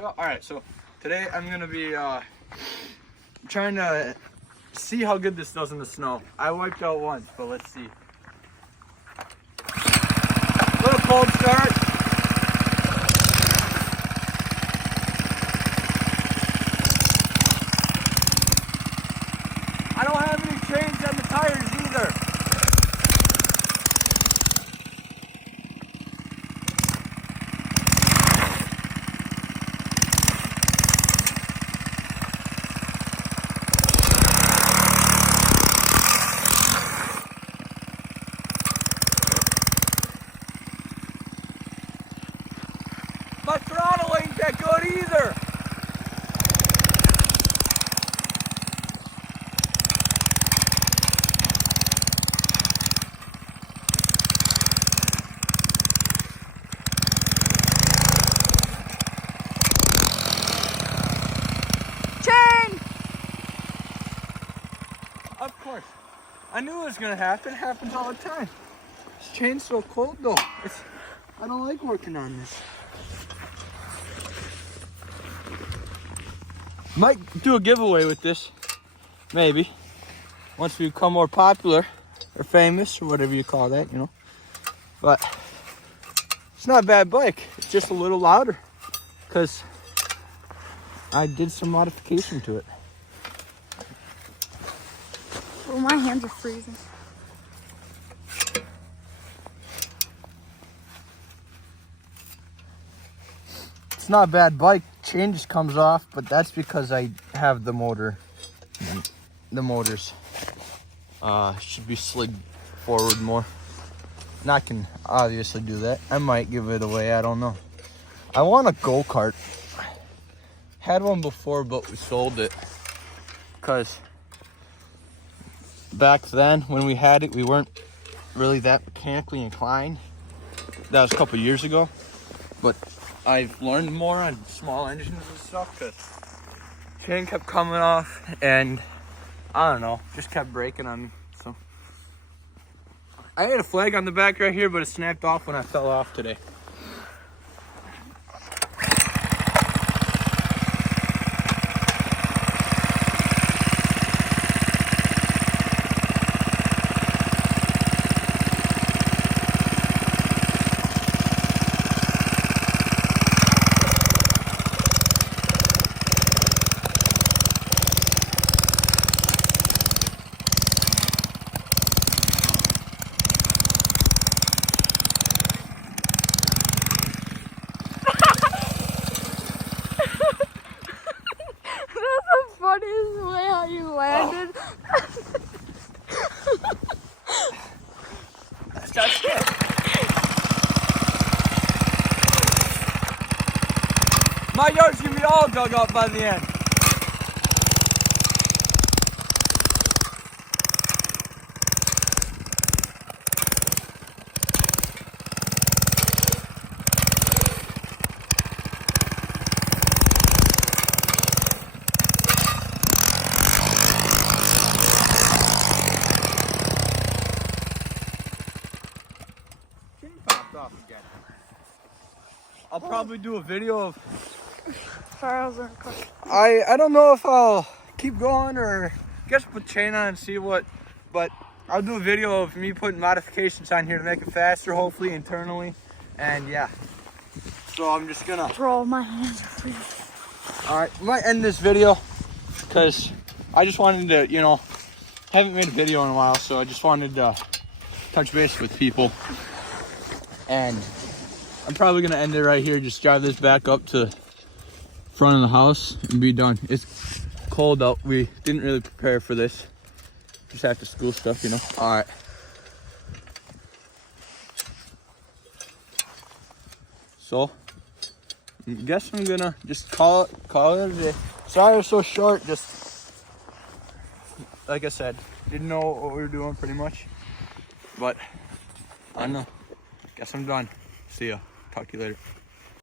So, all right, so today I'm gonna be trying to see how good this does in the snow. I wiped out once, but let's see. Little cold start. I don't have any change on the tires either. My throttle ain't that good either. Chain! Of course. I knew it was gonna happen. It happens all the time. This chain's so cold though. I don't like working on this. Might do a giveaway with this, maybe. Once we become more popular or famous or whatever you call that, you know. But it's not a bad bike. It's just a little louder because I did some modification to it. Oh, my hands are freezing. It's not a bad bike. Chain just comes off, but that's because I have the motor. The motors should be slid forward more. And I can obviously do that. I might give it away. I don't know. I want a go-kart. Had one before, but we sold it because back then when we had it, we weren't really that mechanically inclined. That was a couple years ago, but I've learned more on small engines and stuff because chain kept coming off and I don't know, just kept breaking on me. So I had a flag on the back right here, but it snapped off when I fell off today. That's the funniest way how you landed. That's it. My yard's gonna be all dug up by the end. Chain popped off again. I'll probably do a video of. Sorry, I was in a car. I don't know if I'll keep going or guess put chain on and see what, but I'll do a video of me putting modifications on here to make it faster, hopefully internally, and yeah. So I'm just gonna. Bro, my hands are freezing. All right, we might end this video because I just wanted to, you know, haven't made a video in a while, so I just wanted to touch base with people, and I'm probably gonna end it right here. Just drive this back up to front of the house and be done. It's cold out. We didn't really prepare for this. Just after school stuff, you know. All right. So, I guess I'm gonna just call it a day. Sorry it was so short. Just like I said, didn't know what we were doing pretty much. But I don't know. Guess I'm done. See ya. Talk to you later.